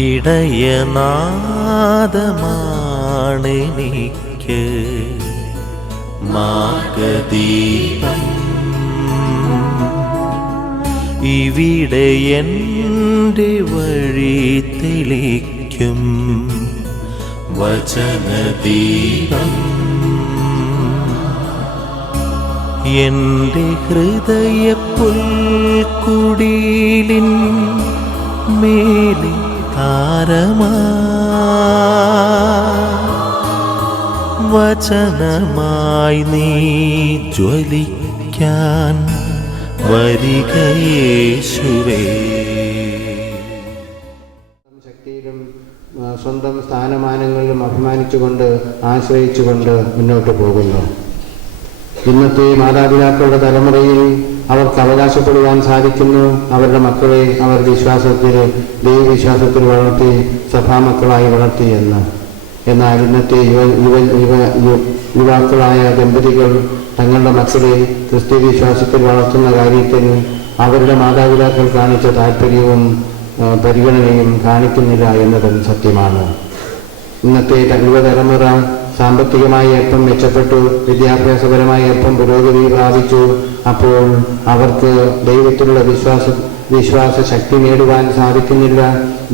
ഇടയനാദമാണെനിക്ക് മാർഗദീപം. ഇവിടെ എൻ്റെ വഴി തെളിക്കും വചനദീപം. എൻ്റെ ഹൃദയപ്പുൽക്കുടിലിൻ മേലെ താരമാ വചനമായി നീ ജ്വലിക്കാൻ വരിക യേശുവേ. ശക്തിയിലും സ്വന്തം സ്ഥാനമാനങ്ങളിലും അഭിമാനിച്ചുകൊണ്ട് ആശ്രയിച്ചുകൊണ്ട് മുന്നോട്ട് പോകുന്നു. ഇന്നത്തെ മാതാപിതാക്കളുടെ തലമുറയിൽ അവർക്ക് അവകാശപ്പെടുവാൻ സാധിക്കുന്നു, അവരുടെ മക്കളെ അവർ ദൈവവിശ്വാസത്തിൽ വളർത്തി സഭാമക്കളായി വളർത്തി എന്ന്. എന്നാൽ ഇന്നത്തെ യുവാക്കളായ ദമ്പതികൾ തങ്ങളുടെ മക്കളെ ക്രിസ്തീയ വിശ്വാസത്തിൽ വളർത്തുന്ന കാര്യത്തിൽ അവരുടെ മാതാപിതാക്കൾ കാണിച്ച താല്പര്യവും പരിഗണനയും കാണിക്കുന്നില്ല എന്നതും സത്യമാണ്. ഇന്നത്തെ യുവതലമുറ സാമ്പത്തികമായി അല്പം മെച്ചപ്പെട്ടു, വിദ്യാഭ്യാസപരമായി അല്പം പുരോഗതി പ്രാപിച്ചു. അപ്പോൾ അവർക്ക് ദൈവത്തിലുള്ള വിശ്വാസ ശക്തി നേടുവാൻ സാധിക്കുന്നില്ല.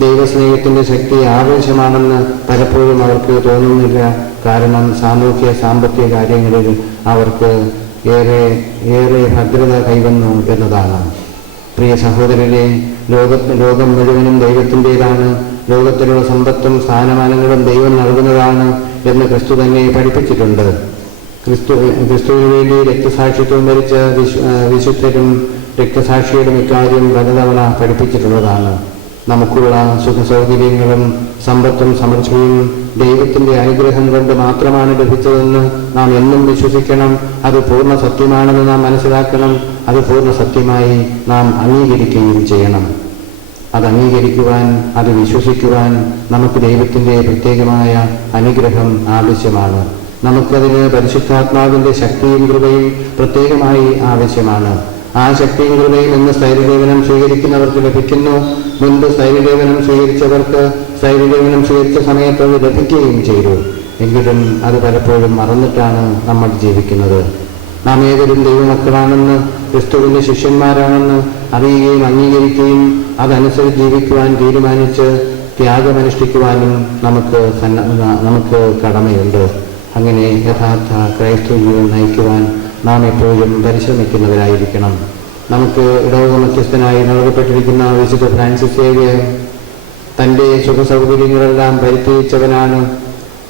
ദൈവസ്നേഹത്തിൻ്റെ ശക്തി ആവശ്യമാണെന്ന് പലപ്പോഴും അവർക്ക് തോന്നുന്നില്ല. കാരണം സാമ്പത്തിക കാര്യങ്ങളിൽ അവർക്ക് ഏറെ ഭദ്രത കൈവന്നു എന്നതാണ്. പ്രിയ സഹോദരരെ, ലോകം മുഴുവനും ദൈവത്തിൻ്റെതാണ്. ലോകത്തിലുള്ള സമ്പത്തും സ്ഥാനമാനങ്ങളും ദൈവം നൽകുന്നതാണ് എന്ന് ക്രിസ്തു തന്നെ പഠിപ്പിച്ചിട്ടുണ്ട്. ക്രിസ്തുവിന് വേണ്ടി രക്തസാക്ഷിത്വം വരിച്ച വിശുദ്ധരും രക്തസാക്ഷികളും ഇക്കാര്യം പലതവണ പഠിപ്പിച്ചിട്ടുള്ളതാണ്. നമുക്കുള്ള സുഖസൗകര്യങ്ങളും സമ്പത്തും സമൃദ്ധിയും ദൈവത്തിൻ്റെ അനുഗ്രഹം കൊണ്ട് മാത്രമാണ് ലഭിച്ചതെന്ന് നാം എന്നും വിശ്വസിക്കണം. അത് പൂർണ്ണ സത്യമാണെന്ന് നാം മനസ്സിലാക്കണം. അത് പൂർണ്ണ സത്യമായി നാം അംഗീകരിക്കുകയും ചെയ്യണം. അത് അംഗീകരിക്കുവാൻ, അത് വിശ്വസിക്കുവാൻ നമുക്ക് ദൈവത്തിൻ്റെ പ്രത്യേകമായ അനുഗ്രഹം ആവശ്യമാണ്. നമുക്കതിന് പരിശുദ്ധാത്മാവിൻ്റെ ശക്തിയും കൃപയും പ്രത്യേകമായി ആവശ്യമാണ്. ആ ശക്തിയും കൃപയും ഇന്ന് സ്ഥൈര്യലേപനം സ്വീകരിക്കുന്നവർക്ക് ലഭിക്കുന്നു. മുൻപ് സ്ഥൈര്യലേപനം സ്വീകരിച്ചവർക്ക് സ്ഥൈര്യലേപനം സ്വീകരിച്ച സമയത്ത് അത് ലഭിക്കുകയും ചെയ്തു. എങ്കിലും അത് പലപ്പോഴും മറന്നിട്ടാണ് നമ്മൾ ജീവിക്കുന്നത്. നാം ഏവരും ദൈവമക്കളാണെന്ന്, ക്രിസ്തുവിൻ്റെ ശിഷ്യന്മാരാണെന്ന് അറിയുകയും അംഗീകരിക്കുകയും അതനുസരിച്ച് ജീവിക്കുവാൻ തീരുമാനിച്ച് ത്യാഗമനുഷ്ഠിക്കുവാനും നമുക്ക് കടമയുണ്ട്. അങ്ങനെ യഥാർത്ഥ ക്രൈസ്തവ ജീവിതം നയിക്കുവാൻ നാം എപ്പോഴും പരിശ്രമിക്കുന്നവരായിരിക്കണം. നമുക്ക് ഇടവക മധ്യസ്ഥനായി നൽകപ്പെട്ടിരിക്കുന്ന വിശുദ്ധ ഫ്രാൻസിസ് സേവ്യർ തൻ്റെ സുഖസൗകര്യങ്ങളെല്ലാം പരിത്യജിച്ചവനാണ്.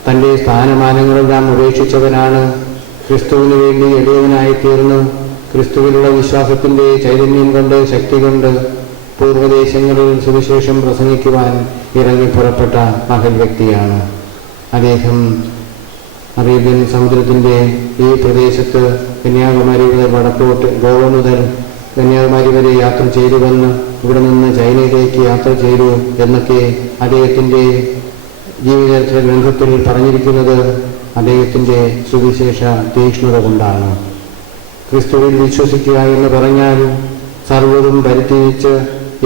തൻ്റെ സ്ഥാനമാനങ്ങളെല്ലാം ഉപേക്ഷിച്ചവനാണ്. ക്രിസ്തുവിന് വേണ്ടി എളിയവനായി തീർന്നു. ക്രിസ്തുവിലുള്ള വിശ്വാസത്തിൻ്റെ ചൈതന്യം കൊണ്ട്, ശക്തി കൊണ്ട് പൂർവ്വദേശങ്ങളിൽ സുവിശേഷം പ്രസംഗിക്കുവാൻ ഇറങ്ങി പുറപ്പെട്ട മഹൽ വ്യക്തിയാണ് അദ്ദേഹം. അറേബ്യൻ സമുദ്രത്തിൻ്റെ ഈ പ്രദേശത്ത് കന്യാകുമാരി മുതൽ വടക്കോട്ട്, ഗോവ മുതൽ കന്യാകുമാരി വരെ യാത്ര ചെയ്തു വന്ന് ഇവിടെ നിന്ന് ചൈനയിലേക്ക് യാത്ര ചെയ്തു എന്നൊക്കെ അദ്ദേഹത്തിൻ്റെ ജീവചരിത്ര ഗ്രന്ഥത്തിൽ പറഞ്ഞിരിക്കുന്നത് അദ്ദേഹത്തിൻ്റെ സുവിശേഷ തീക്ഷ്ണത കൊണ്ടാണ്. ക്രിസ്തുവിൽ വിശ്വസിക്കുക എന്ന് പറഞ്ഞാൽ സർവ്വതും പരിത്യജിച്ച്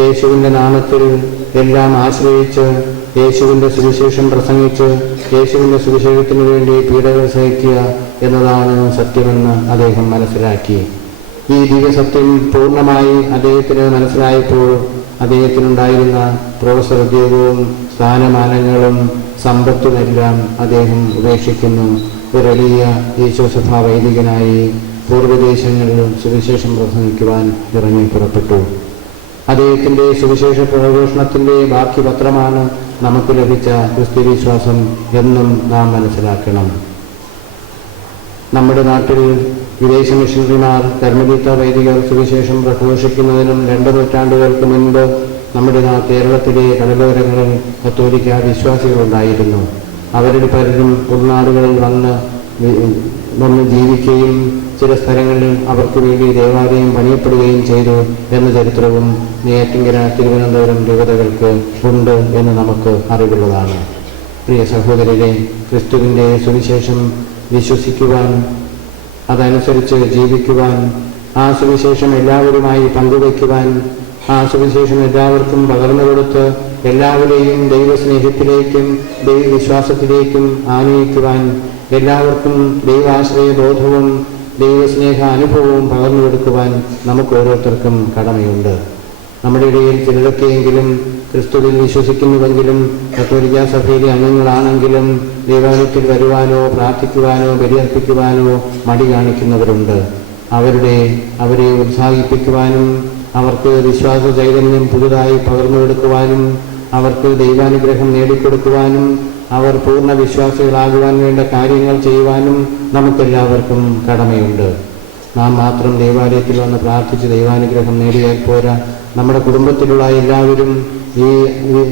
യേശുവിൻ്റെ നാമത്തിൽ എല്ലാം ആശ്രയിച്ച് യേശുവിൻ്റെ സുവിശേഷം പ്രസംഗിച്ച് യേശുവിൻ്റെ സുവിശേഷത്തിനു വേണ്ടി പീഡകൾ സഹിക്കുക എന്നതാണ് സത്യമെന്ന് അദ്ദേഹം മനസ്സിലാക്കി. ഈ ദിവ്യസത്യം പൂർണ്ണമായി അദ്ദേഹത്തിന് മനസ്സിലായപ്പോൾ അദ്ദേഹത്തിനുണ്ടായിരുന്ന പ്രൊഫസർ ഉദ്യോഗവും സ്ഥാനമാനങ്ങളും സമ്പത്തുമെല്ലാം അദ്ദേഹം ഉപേക്ഷിക്കുന്നു. ഒരു വലിയ യേശുസഭാ വൈദികനായി പൂർവ്വദേശങ്ങളിലും സുവിശേഷം പ്രസംഗിക്കുവാൻ ഇറങ്ങി പുറപ്പെട്ടു. അദ്ദേഹത്തിൻ്റെ സുവിശേഷ പ്രഘോഷണത്തിൻ്റെ ബാക്കി പത്രമാണ് നമുക്ക് ലഭിച്ച ക്രിസ്തു വിശ്വാസം എന്നും നാം മനസ്സിലാക്കണം. നമ്മുടെ നാട്ടിൽ വിദേശ മിഷണറിമാർ, കർമ്മദീത്ത വൈദികർ സുവിശേഷം പ്രഘോഷിക്കുന്നതിനും 2 നൂറ്റാണ്ടുകൾക്ക് മുൻപ് നമ്മുടെ കേരളത്തിലെ കടലോരങ്ങളിൽ കത്തോലിക്ക വിശ്വാസികളുണ്ടായിരുന്നു. അവരിൽ പലരും ഉൾനാടുകളിൽ വന്ന് ജീവിക്കുകയും ചില സ്ഥലങ്ങളിൽ അവർക്ക് വേണ്ടി ദേവാലയം പണിയപ്പെടുകയും ചെയ്തു എന്ന ചരിത്രവും നെയ്യാറ്റിൻകര, തിരുവനന്തപുരം രൂപതകൾക്ക് ഉണ്ട് എന്ന് നമുക്ക് അറിവുള്ളതാണ്. പ്രിയ സഹോദരരെ, ക്രിസ്തുവിൻ്റെ സുവിശേഷം വിശ്വസിക്കുവാൻ, അതനുസരിച്ച് ജീവിക്കുവാൻ, ആ സുവിശേഷം എല്ലാവരുമായി പങ്കുവയ്ക്കുവാൻ, ആ സുവിശേഷം എല്ലാവർക്കും പകർന്നു കൊടുത്ത് എല്ലാവരെയും ദൈവസ്നേഹത്തിലേക്കും ദൈവവിശ്വാസത്തിലേക്കും ആനയിക്കുവാൻ, എല്ലാവർക്കും ദൈവാശ്രയ ബോധവും ദൈവസ്നേഹ അനുഭവവും പകർന്നു കൊടുക്കുവാൻ നമുക്ക് ഓരോരുത്തർക്കും കടമയുണ്ട്. നമ്മുടെ ഇടയിൽ ചിലരൊക്കെയെങ്കിലും ക്രിസ്തുവിൽ വിശ്വസിക്കുന്നുവെങ്കിലും കത്തോലിക്കാ സഭയിലെ അംഗങ്ങളാണെങ്കിലും ദേവാലയത്തിൽ വരുവാനോ പ്രാർത്ഥിക്കുവാനോ ബലിയർപ്പിക്കുവാനോ മടി കാണിക്കുന്നവരുണ്ട്. അവരെ ഉത്സാഹിപ്പിക്കുവാനും അവർക്ക് വിശ്വാസ ചൈതന്യം പുതുതായി പകർന്നു കൊടുക്കുവാനും അവർക്ക് ദൈവാനുഗ്രഹം നേടിക്കൊടുക്കുവാനും അവർ പൂർണ്ണ വിശ്വാസികളാകുവാൻ വേണ്ട കാര്യങ്ങൾ ചെയ്യുവാനും നമുക്കെല്ലാവർക്കും കടമയുണ്ട്. നാം മാത്രം ദേവാലയത്തിൽ വന്ന് പ്രാർത്ഥിച്ച് ദൈവാനുഗ്രഹം നേടിയാൽ പോരാ. നമ്മുടെ കുടുംബത്തിലുള്ള എല്ലാവരും ഈ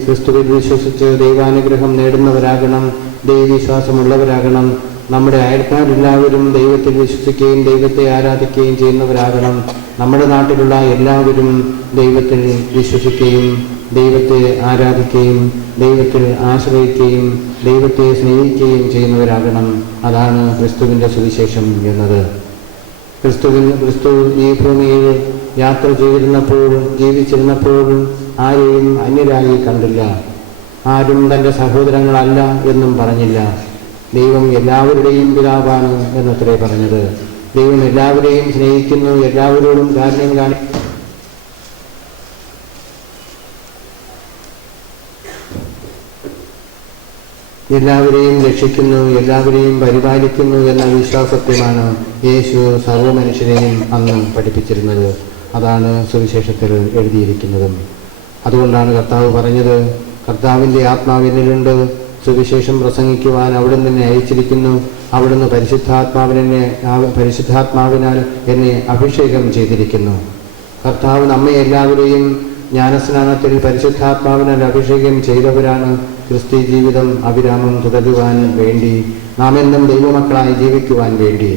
ക്രിസ്തുവിൽ വിശ്വസിച്ച് ദൈവാനുഗ്രഹം നേടുന്നവരാകണം, ദൈവവിശ്വാസമുള്ളവരാകണം. നമ്മുടെ അയൽക്കാരെല്ലാവരും ദൈവത്തിൽ വിശ്വസിക്കുകയും ദൈവത്തെ ആരാധിക്കുകയും ചെയ്യുന്നവരാകണം. നമ്മുടെ നാട്ടിലുള്ള എല്ലാവരും ദൈവത്തിൽ വിശ്വസിക്കുകയും ദൈവത്തെ ആരാധിക്കുകയും ദൈവത്തിൽ ആശ്രയിക്കുകയും ദൈവത്തെ സ്നേഹിക്കുകയും ചെയ്യുന്നവരാകണം. അതാണ് ക്രിസ്തുവിൻ്റെ സുവിശേഷം എന്നത്. ക്രിസ്തു ഈ ഭൂമിയിൽ യാത്ര ചെയ്തിരുന്നപ്പോൾ ജീവിച്ചിരുന്നപ്പോൾ ആരെയും അന്യരായി കണ്ടില്ല. ആരും തൻ്റെ സഹോദരങ്ങളല്ല എന്നും പറഞ്ഞില്ല. ദൈവം എല്ലാവരുടെയും പിതാവാണ് എന്നത്രേ പറഞ്ഞത്. ദൈവം എല്ലാവരെയും സ്നേഹിക്കുന്നു, എല്ലാവരോടും കാരുണ്യം കാണിക്കുന്നു, എല്ലാവരെയും രക്ഷിക്കുന്നു, എല്ലാവരെയും പരിപാലിക്കുന്നു എന്ന വിശ്വാസത്തെയാണ് യേശു സർവ്വമനുഷ്യരെയും അന്ന് പഠിപ്പിച്ചിരുന്നത്. അതാണ് സുവിശേഷത്തിൽ എഴുതിയിരിക്കുന്നതും. അതുകൊണ്ടാണ് കർത്താവ് പറഞ്ഞത്, കർത്താവിൻ്റെ ആത്മാവിനുണ്ട്, സുവിശേഷം പ്രസംഗിക്കുവാൻ അവിടുന്ന് എന്നെ അയച്ചിരിക്കുന്നു, അവിടുന്ന് പരിശുദ്ധാത്മാവിനാൽ എന്നെ അഭിഷേകം ചെയ്തിരിക്കുന്നു. കർത്താവ് നമ്മെ എല്ലാവരെയും ജ്ഞാനസ്നാനത്തിൽ പരിശുദ്ധാത്മാവിനാൽ അഭിഷേകം ചെയ്തവരാണ്. ക്രിസ്തീയ ജീവിതം അവിരാമം തുടരുവാൻ വേണ്ടി, നാം എന്നും ദൈവമക്കളായി ജീവിക്കുവാൻ വേണ്ടി.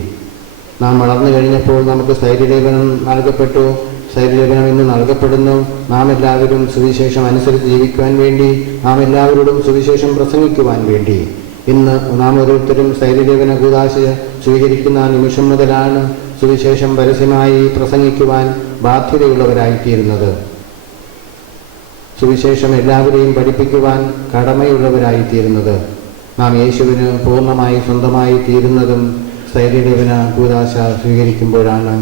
നാം വളർന്നു കഴിഞ്ഞപ്പോൾ നമുക്ക് സ്ഥൈര്യലേപനം നൽകപ്പെട്ടു. സ്ഥൈര്യലേപനം ഇന്ന് നൽകപ്പെടുന്നു. നാം എല്ലാവരും സുവിശേഷം അനുസരിച്ച് ജീവിക്കുവാൻ വേണ്ടി, നാം എല്ലാവരോടും സുവിശേഷം പ്രസംഗിക്കുവാൻ വേണ്ടി. ഇന്ന് നാം ഓരോരുത്തരും സ്ഥൈര്യലേപന കൂദാശ സ്വീകരിക്കുന്ന നിമിഷം മുതലാണ് സുവിശേഷം പരസ്യമായി പ്രസംഗിക്കുവാൻ ബാധ്യതയുള്ളവരായിത്തീരുന്നത്. സുവിശേഷം എല്ലാവരെയും പഠിപ്പിക്കുവാൻ കടമയുള്ളവരായിത്തീരുന്നത്. നാം യേശുവിന് പൂർണ്ണമായി സ്വന്തമായി തീരുന്നതും സ്ഥൈര്യലേപന കൂദാശ സ്വീകരിക്കുമ്പോഴാണ്.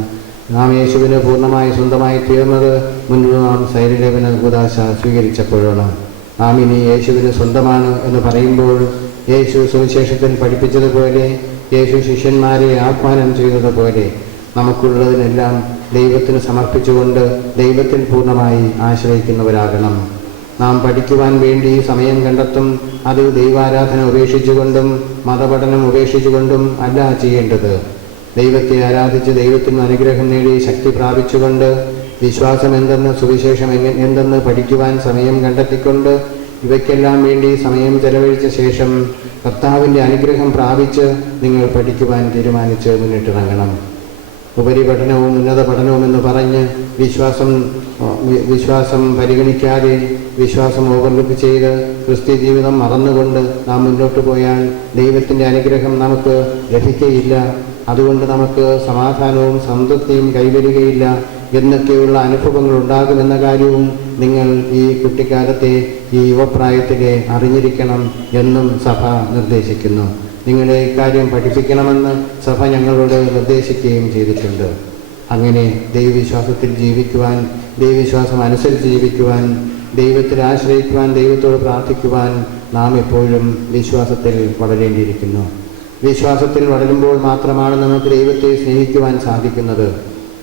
നാം യേശുവിന് പൂർണ്ണമായി സ്വന്തമായി തീർന്നത് മുൻപ് നാം സ്ഥൈര്യലേപന കൂദാശ സ്വീകരിച്ചപ്പോഴാണ്. നാം ഇനി യേശുവിന് സ്വന്തമാണ് എന്ന് പറയുമ്പോൾ യേശു സുവിശേഷത്തിൽ പഠിപ്പിച്ചതുപോലെ, യേശു ശിഷ്യന്മാരെ ആഹ്വാനം ചെയ്തതുപോലെ നമുക്കുള്ളതിനെല്ലാം ദൈവത്തിന് സമർപ്പിച്ചുകൊണ്ട് ദൈവത്തിൽ പൂർണ്ണമായി ആശ്രയിക്കുന്നവരാകണം. നാം പഠിക്കുവാൻ വേണ്ടി സമയം കണ്ടെത്തും. അത് ദൈവാരാധന ഉപേക്ഷിച്ചുകൊണ്ടും മതപഠനം ഉപേക്ഷിച്ചുകൊണ്ടും അല്ല ചെയ്യേണ്ടത്. ദൈവത്തെ ആരാധിച്ച് ദൈവത്തിന് അനുഗ്രഹം നേടി ശക്തി പ്രാപിച്ചുകൊണ്ട് വിശ്വാസം എന്തെന്ന് സുവിശേഷം എന്തെന്ന് പഠിക്കുവാൻ സമയം കണ്ടെത്തിക്കൊണ്ട് ഇവയ്ക്കെല്ലാം വേണ്ടി സമയം ചെലവഴിച്ച ശേഷം കർത്താവിൻ്റെ അനുഗ്രഹം പ്രാപിച്ച് നിങ്ങൾ പഠിക്കുവാൻ തീരുമാനിച്ച് മുന്നിട്ടിറങ്ങണം. ഉപരിപഠനവും ഉന്നത പഠനവും എന്ന് പറഞ്ഞ് വിശ്വാസം പരിഗണിക്കാതെ വിശ്വാസം ഓവർലുക്ക് ചെയ്ത് ക്രിസ്ത്യ ജീവിതം മറന്നുകൊണ്ട് നാം മുന്നോട്ട് പോയാൽ ദൈവത്തിൻ്റെ അനുഗ്രഹം നമുക്ക് ലഭിക്കുകയില്ല. അതുകൊണ്ട് നമുക്ക് സമാധാനവും സംതൃപ്തിയും കൈവരികയില്ല എന്നൊക്കെയുള്ള അനുഭവങ്ങൾ ഉണ്ടാകുമെന്ന കാര്യവും നിങ്ങൾ ഈ കുട്ടിക്കാലത്തെ ഈ യുവപ്രായത്തിലെ അറിഞ്ഞിരിക്കണം എന്നും സഭ നിർദ്ദേശിക്കുന്നു. നിങ്ങളെ ഇക്കാര്യം പഠിപ്പിക്കണമെന്ന് സഭ ഞങ്ങളോട് നിർദ്ദേശിക്കുകയും ചെയ്തിട്ടുണ്ട്. അങ്ങനെ ദൈവവിശ്വാസത്തിൽ ജീവിക്കുവാൻ, ദൈവവിശ്വാസം അനുസരിച്ച് ജീവിക്കുവാൻ, ദൈവത്തിൽ ആശ്രയിക്കുവാൻ, ദൈവത്തോട് പ്രാർത്ഥിക്കുവാൻ നാം എപ്പോഴും വിശ്വാസത്തിൽ വളരേണ്ടിയിരിക്കുന്നു. വിശ്വാസത്തിൽ വളരുമ്പോൾ മാത്രമാണ് നമുക്ക് ദൈവത്തെ സ്നേഹിക്കുവാൻ സാധിക്കുന്നത്.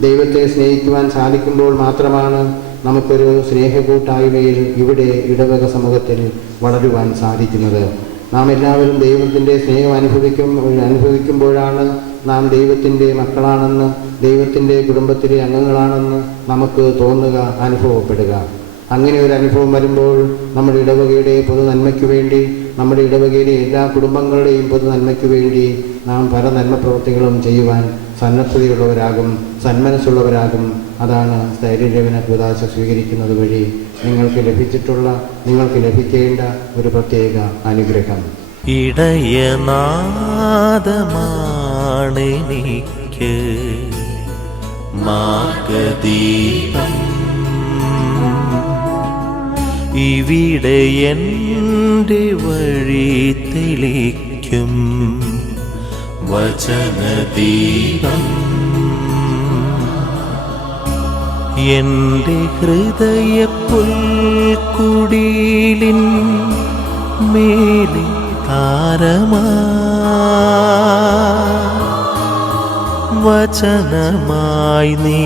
ദൈവത്തെ സ്നേഹിക്കുവാൻ സാധിക്കുമ്പോൾ മാത്രമാണ് നമുക്കൊരു സ്നേഹകൂട്ടായ്മയിൽ ഇവിടെ ഇടവക സമൂഹത്തിൽ വളരുവാൻ സാധിക്കുന്നത്. നാം എല്ലാവരും ദൈവത്തിൻ്റെ സ്നേഹം അനുഭവിക്കുമ്പോഴാണ് നാം ദൈവത്തിൻ്റെ മക്കളാണെന്ന്, ദൈവത്തിൻ്റെ കുടുംബത്തിലെ അംഗങ്ങളാണെന്ന് നമുക്ക് തോന്നുക, അനുഭവപ്പെടുക. അങ്ങനെ ഒരു അനുഭവം വരുമ്പോൾ നമ്മുടെ ഇടവകയുടെ പൊതു നന്മയ്ക്ക് വേണ്ടി, നമ്മുടെ ഇടവകയിലെ എല്ലാ കുടുംബങ്ങളുടെയും പൊതു നന്മയ്ക്ക് വേണ്ടി നാം പല നന്മ പ്രവൃത്തികളും ചെയ്യുവാൻ സന്നദ്ധതയുള്ളവരാകും, സന്മനസ്സുള്ളവരാകും. അതാണ് സ്ഥൈര്യലേപന കൂദാശ സ്വീകരിക്കുന്നത് വഴി നിങ്ങൾക്ക് ലഭിക്കേണ്ട ഒരു പ്രത്യേക അനുഗ്രഹം. ഇടയനാദമാണെനിക്ക് മാർഗ്ഗദീപം, ഇവിടെ എൻ്റെ വഴി തെളിക്കും വചനദീപം. എൻ്റെ ഹൃദയ പുൽക്കുടിലിൻ മേലെ താരമാ വചനമായി നീ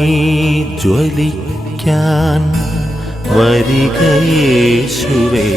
ജ്വലിക്കാൻ വരിക യേശുവേ.